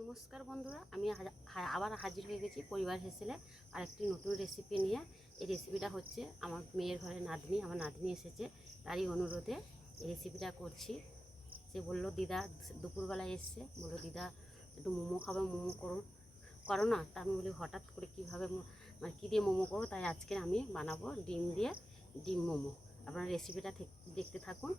নমস্কার বন্ধুরা, আমি আবার হাজির হয়ে গেছি পরিবার হেসেলে আরেকটি নতুন রেসিপি নিয়ে। এই রেসিপিটা হচ্ছে আমার মেয়ের ঘরে নাতনি, আমার নাতনি এসেছে, তারই অনুরোধে এই রেসিপিটা করছি। সে বললো দিদা, দুপুরবেলায় এসছে, বললো দিদা একটু মোমো খাবে, মোমো করো না। তা আমি বলি হঠাৎ করে কীভাবে মানে কী দিয়ে মোমো করবো, তাই আজকে আমি বানাবো ডিম দিয়ে ডিম মোমো। আপনারা রেসিপিটা দেখতে থাকুন।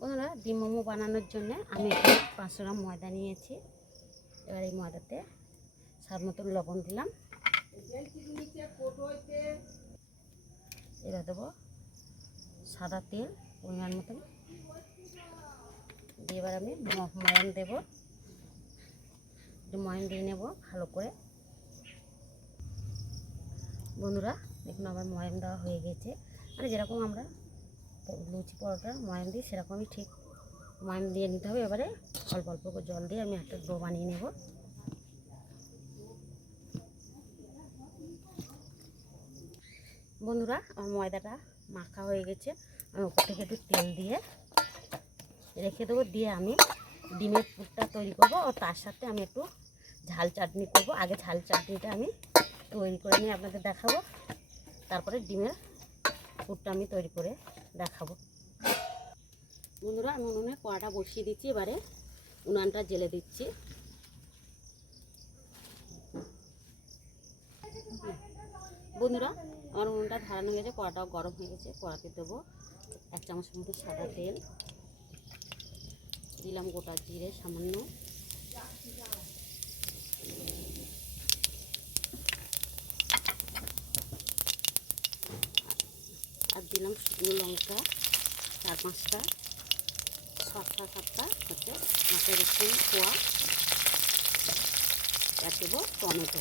বন্ধুরা, ডিম মোমো বানানোর জন্য আমি 500 গ্রাম ময়দা নিয়েছি। এবার এই ময়দাতে স্বাদ মতন লবণ দিলাম। এবার দেবো সাদা তেল পরিমাণ মতন দিয়ে এবার আমি ময়ান দেবো। ময়ান দিয়ে নেব ভালো করে। বন্ধুরা দেখুন, আমার ময়ান দেওয়া হয়ে গেছে। মানে যেরকম আমরা লুচি পরোটা ময়ান দিই সেরকমই ঠিক ময়ান দিয়ে নিতে হবে। এবারে অল্প অল্প করে জল দিয়ে আমি একটা ডো বানিয়ে নেব। বন্ধুরা, আমার ময়দাটা মাখা হয়ে গেছে। আমি উপর থেকে একটু তেল দিয়ে রেখে দেবো। দিয়ে আমি ডিমের পুরটা তৈরি করব, আর তার সাথে আমি একটু ঝাল চাটনি করব। আগে ঝাল চাটনিটা আমি তৈরি করে নিয়ে আপনাদের দেখাবো, তারপরে ডিমের পুরটা আমি তৈরি করে দেখাবো। বন্ধুরা, আমি উনুনে কড়াটা বসিয়ে দিচ্ছি। এবারে উনানটা জেলে দিচ্ছি। বন্ধুরা, আমার উনুনটা ধরানো হয়ে গেছে, কড়াটাও গরম হয়ে গেছে। কড়াতে দেবো 1 চামচের মতো সাদা তেল, দিলাম গোটা জিরে সামান্য, আর দিলাম শুকনো লঙ্কা 4-5টা, 6-7টা হচ্ছে মাছের রসুন কোয়া, আর দেবো টমেটো।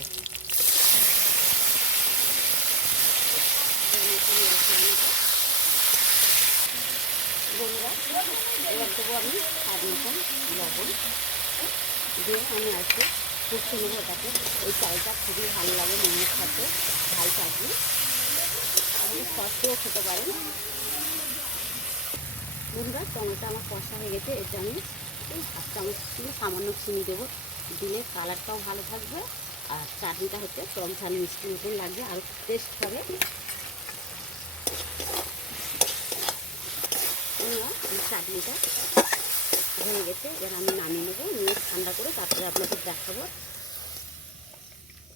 বন্ধুরা, এবার দেবো আমি স্বাদ মতন লবণ দিয়ে আমি আজকে কষে নেবো এটাকে। এই চালটা খুবই ভালো লাগে মোমোর সাথে, ঝাল চাটনি। আপনি সস দিয়েও খেতে পারেন। বন্ধুরা, টমেটো আমার কষা হয়ে গেছে। এটা আমি 1 চামচ সামান্য চিনি দেবো, দিলে কালারটাও ভালো থাকবে আর চাটনিটা হচ্ছে টক ঝাল মিষ্টি মতন লাগবে, আর টেস্ট হবে। চাটনিটা হয়ে গেছে, এবার আমি নামিয়ে নেবো, নিয়ে ঠান্ডা করে তারপরে আপনাদের দেখাবো।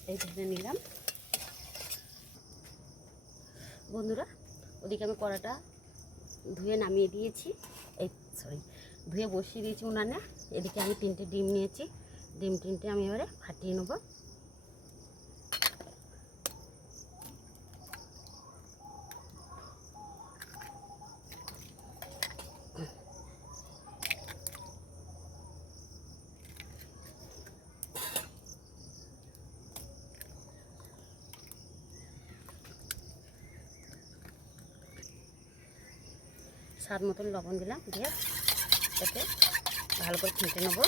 এই ভেজে নিলাম। বন্ধুরা, ওদিকে আমি কড়াটা ধুয়ে নামিয়ে দিয়েছি, ধুয়ে বসিয়ে দিয়েছি উনানে। এদিকে আমি 3টে ডিম নিয়েছি, ডিম 3টে আমি এবারে ফাটিয়ে নেবো। স্বাদ মতন লবণ দিলাম, দিয়ে এটাকে ভালো করে ফেটে নেবো।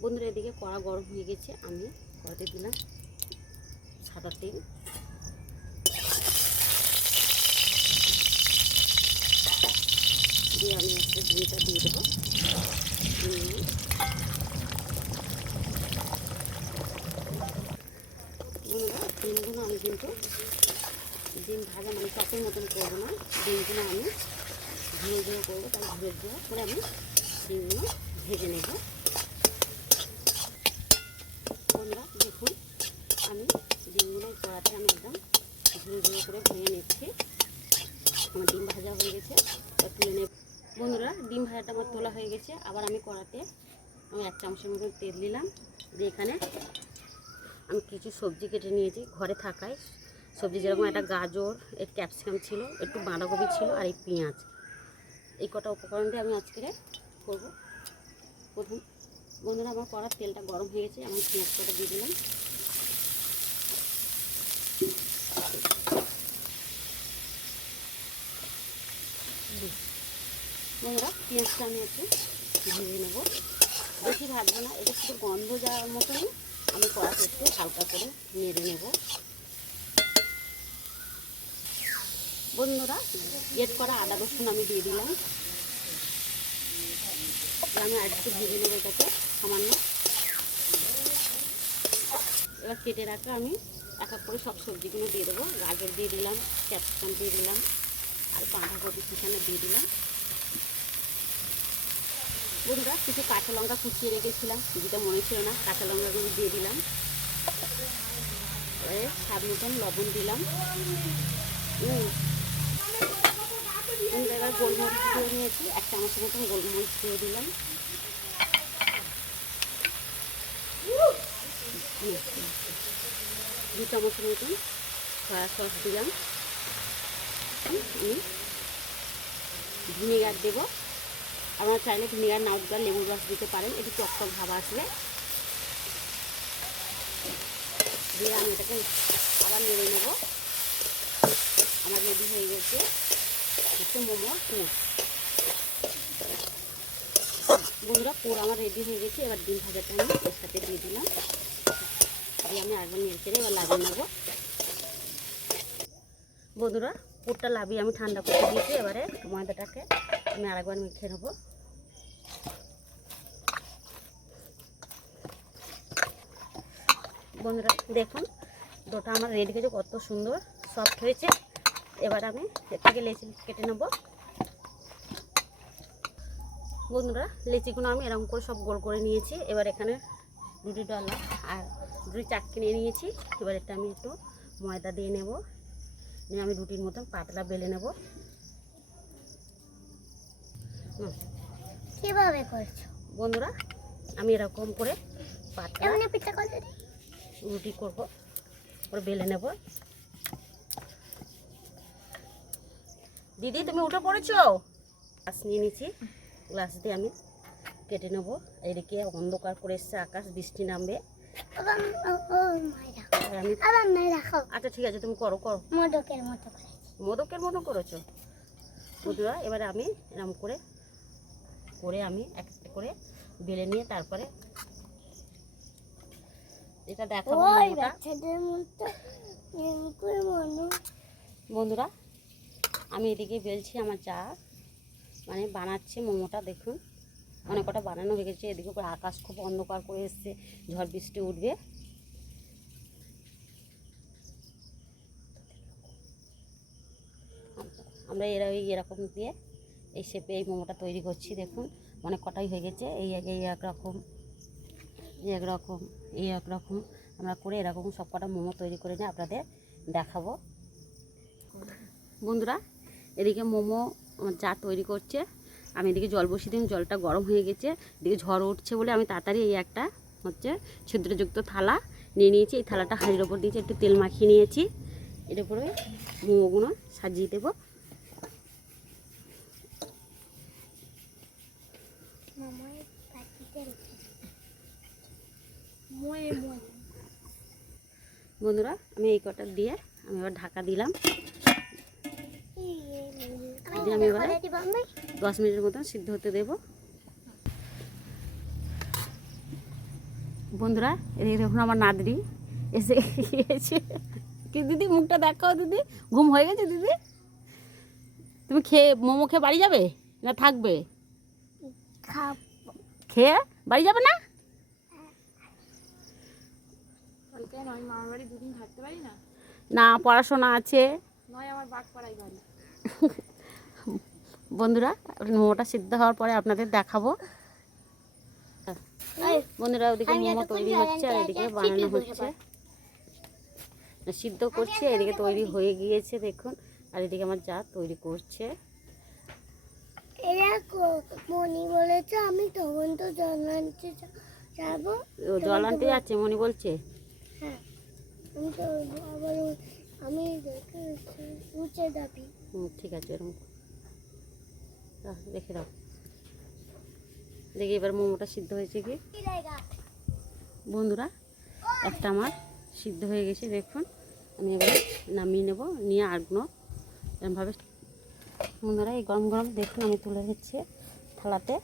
বন্ধুরা, এদিকে কড়া গরম হয়ে গেছে, আমি কড়াতে দিলাম সাদা তেল, দিয়ে আমি একটা ডিমটা দিয়ে দেবো। বন্ধুরা, ডিমগুলো আমি কিন্তু ডিম ভাজা মানে চপের মতন করবো না, ডিমগুলো আমি ধুয়ে ধুয়ে করবো। তাই ধুয়ে ধুয়ে করে আমি ডিমগুলো ভেজে নেব। বন্ধুরা দেখুন, আমি ডিমগুলো কড়াতে আমি একদম ধুয়ে ধুয়ে করে ভেজে নিচ্ছি। আমার ডিম ভাজা হয়ে গেছে, তুলে নেব। বন্ধুরা, ডিম ভাজাটা আমার তোলা হয়ে গেছে। আবার আমি কড়াতে আমি 1 চামচের মতো তেল দিলাম, দিয়ে এখানে আমি কিছু সবজি কেটে নিয়েছি ঘরে থাকায় সবজি, যেরকম একটা গাজর, একটু ক্যাপসিকাম ছিল, একটু বাঁধাকপি ছিল, আর এই পেঁয়াজ। এই কটা উপকরণ দিয়ে আমি আজকে করবো। প্রথম বন্ধুরা, আমার কড়ার তেলটা গরম হয়ে গেছে, আমি পেঁয়াজ কটা দিয়ে দিলাম। বন্ধুরা, পেঁয়াজটা আমি একটু ভেজে নেব, বেশি ভাজবো না, এটা শুধু গন্ধ যাওয়ার মতনই আমি কড়াতে একটু হালকা করে নেড়ে নেব। বন্ধুরা, গ্রেট করা আদা রসুন আমি দিয়ে দিলাম। আমি আর একটু ভেজে নেবো এটাকে সামান্য। এবার কেটে রাখা আমি এক এক করে সব সবজিগুলো দিয়ে দেবো। গাজর দিয়ে দিলাম, ক্যাপসিকাম দিয়ে দিলাম, আর বাঁধাকপি সেখানে দিয়ে দিলাম। বন্ধুরা কিছু কাঁচা লঙ্কা কুচিয়ে রেখেছিলাম, যেটা মনে ছিল না, কাঁচা লঙ্কাগুলো দিয়ে দিলাম। এবারে স্বাদ মতন লবণ দিলাম। এবার গোলমরিচ দিয়ে নিয়েছি, 1 চামচের মতন গোলমরিচ দিয়ে দিলাম। 2 চামচের মতন সয়া সস দিলাম। ভিনেগার দেবো, আপনারা চাইলে ভিনেগার নাও দিতে লেবুর রস দিতে পারেন, একটু টক ভাব আসবে। দিয়ে আমি এটাকে আবার নেড়ে নেব। আমার রেডি হয়ে গেছে হচ্ছে মোমোর পুর। বন্ধুরা পুর আমার রেডি হয়ে গেছে। এবার ডিম ভাজাটা আমি এর সাথে দিয়ে দিলাম, দিয়ে আমি আরেকবার নেড়ে চেড়ে এবার লাগিয়ে নেবো। বন্ধুরা পুরটা লাভিয়ে আমি ঠান্ডা করে দিয়েছি। এবারে ময়দাটাকে আমি আরেকবার মেখে নেবো। বন্ধুরা দেখুন ডোটা আমার রেডি হয়েছে, কত সুন্দর সফট হয়েছে। এবার আমি এর থেকে লেচি কেটে নেব। বন্ধুরা লেচিগুলো আমি এরকম করে সব গোল করে নিয়েছি। এবার এখানে রুটি ডালা আর রুটি চাটকে নিয়ে নিয়েছি। এবার এটা আমি একটু ময়দা দিয়ে নেব, নিয়ে আমি রুটির মতন পাতলা বেলে নেব। কিভাবে করছো বন্ধুরা আমি এরকম করে পাতলা পিঠা করে রুটি করব, ওরা বেলে নেব। দিদি তুমি উঠে পড়েছো? গ্লাস নিয়ে নিচ্ছি, গ্লাস দিয়ে আমি কেটে নেব। এদিকে অন্ধকার করে এসছে আকাশ, বৃষ্টি নামবে। আমি আচ্ছা ঠিক আছে, তুমি করো করো। মোদকের মতো করেছো বন্ধুরা। এবারে আমি এরকম করে করে আমি একটা করে বেলে নিয়ে তারপরে এটা দেখাবো। বন্ধুরা আমি এদিকে বেলছি, আমার চা মানে বানাচ্ছে মোমোটা। দেখুন অনেক কটা বানানো হয়ে গেছে। এদিকে করে আকাশ খুব অন্ধকার করে এসছে, ঝড় বৃষ্টি উঠবে। আমরা এরকম দিয়ে এই শেপে এই মোমোটা তৈরি করছি। দেখুন অনেক কটাই হয়ে গেছে। এই একরকম এই একরকম আমরা করে এরকম সব কটা মোমো তৈরি করে নিয়ে আপনাদের দেখাবো। বন্ধুরা এদিকে মোমো চা তৈরি করছে, আমি এদিকে জল বসিয়ে দিই। জলটা গরম হয়ে গেছে, এদিকে ঝড় উঠছে বলে আমি তাড়াতাড়ি এই একটা হচ্ছে ছিদ্রযুক্ত থালা নিয়ে নিয়েছি। এই থালাটা হাঁড়ির ওপর দিয়েছি, একটু তেল মাখিয়ে নিয়েছি। এর উপরে মোমোগুলো সাজিয়ে দেবো। বন্ধুরা আমি এই কটা দিয়ে আমি এবার ঢাকা দিলাম। দিয়ে আমি এবার 10 মিনিটের মতন সিদ্ধ হতে দেব। বন্ধুরা এদিকে দেখুন আমার নাতনি এসে গিয়েছে। কি দিদি মুখটা দেখাও দিদি, ঘুম হয়ে গেছে দিদি? তুমি খেয়ে মোমো খেয়ে বাড়ি যাবে না থাকবে? খেয়ে বাড়ি যাবে না? না পড়াশোনা আছে। বন্ধুরা মোমোটা সিদ্ধ হওয়ার পরে আপনাদের দেখাবো। বন্ধুরা ওদিকে মোমো তৈরি হচ্ছে আর এদিকে বানানো হচ্ছে, সিদ্ধ করছে। এদিকে তৈরি হয়ে গিয়েছে দেখুন, আর এদিকে আমার যা তৈরি করছে। মনি বলেছে আমি তখন তো জল আনতে যাবো। জল আনতে যাচ্ছে মনি বলছে? হ্যাঁ আমি তো আবার আমি উঠে যাবি। ঠিক আছে এরকম রেখে দাও। দেখি এবার মোমোটা সিদ্ধ হয়েছে কি। বন্ধুরা একটা আমার সিদ্ধ হয়ে গেছে দেখুন, আমি এবার নামিয়ে নেব, নিয়ে আগুনো এরকমভাবে। বন্ধুরা এই গরম গরম দেখুন আমি তুলে দিচ্ছি থালাতে।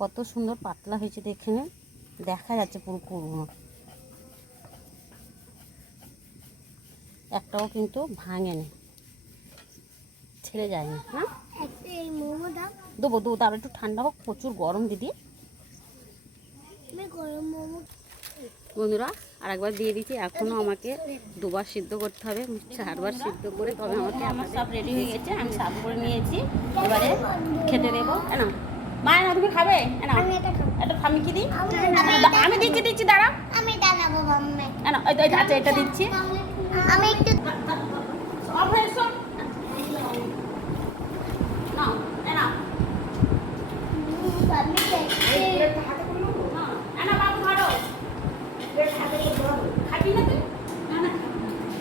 কত সুন্দর পাতলা হয়েছে দেখে দেখা যাচ্ছে পুরো পুরো, একটাও কিন্তু ভাঙেনি, ছেড়ে যায়নি। হ্যাঁ এই মোমোটা দেবো দেবো, তারপর একটু ঠান্ডা হোক, প্রচুর গরম দিদি। আমি গরম মোমো বন্ধুরা আর একবার দিয়ে দিচ্ছি, এখনও আমাকে দুবার সিদ্ধ করতে হবে, 4বার সিদ্ধ করে তবে আমাকে। আমার সব রেডি হয়ে গেছে, আমি সার্ভ করে নিয়েছি, এবারে খেতে দেবো। না মা না তুমি খাবে না, আমি এটা খাবো। একটা আমি কি দিই, আমি আমি দিচ্ছি দিচ্ছি দাঁড়াও। আমি দাঁড়াবো মাম্মা। না আচ্ছা এটা দিচ্ছি। আমি একটু সব হয়ে সব নাও না আমি না বাবু ধরো, খাবি না তুই? না না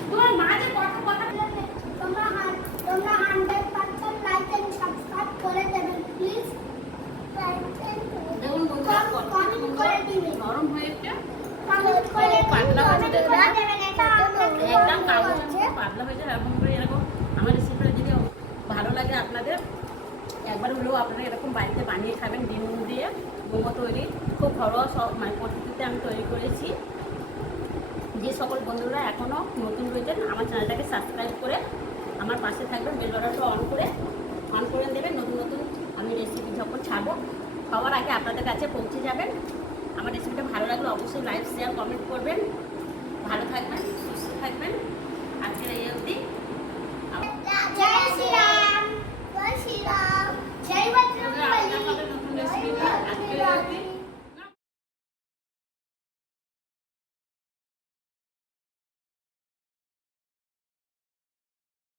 তোমার মা যে কথা কথা তোমরা 100% লাইক এন্ড সাবস্ক্রাইব করে দেবেন প্লিজ। দেখুন বন্ধুরা কমেন্ট করে দিবেন। গরম হয়েছে, কমেন্ট করে পাতলা হয়েছে দেখুন। একদম কাগজ হচ্ছে পাতলা হয়েছে, এরকম করে এরকম। আমার রেসিপিটা যদি ভালো লাগে আপনাদের, একবার হলেও আপনারা এরকম বাড়িতে বানিয়ে খাবেন। ডিম দিয়ে মোমো তৈরি, খুব ঘরোয়া সব মানে পদ্ধতিতে আমি তৈরি করেছি। যে সকল বন্ধুরা এখনও নতুন রয়েছেন আমার চ্যানেলটাকে সাবস্ক্রাইব করে আমার পাশে থাকবেন, বেল বাটনটা অন করে দেবেন। নতুন নতুন আমি রেসিপি যখন ছাড়বো সবার আগে আপনাদের কাছে পৌঁছে যাবেন। আমার রেসিপিটা ভালো লাগলে অবশ্যই লাইক শেয়ার কমেন্ট করবেন। ভালো থাকবেন, সুস্থ থাকবেন। আজকের এই অবধি।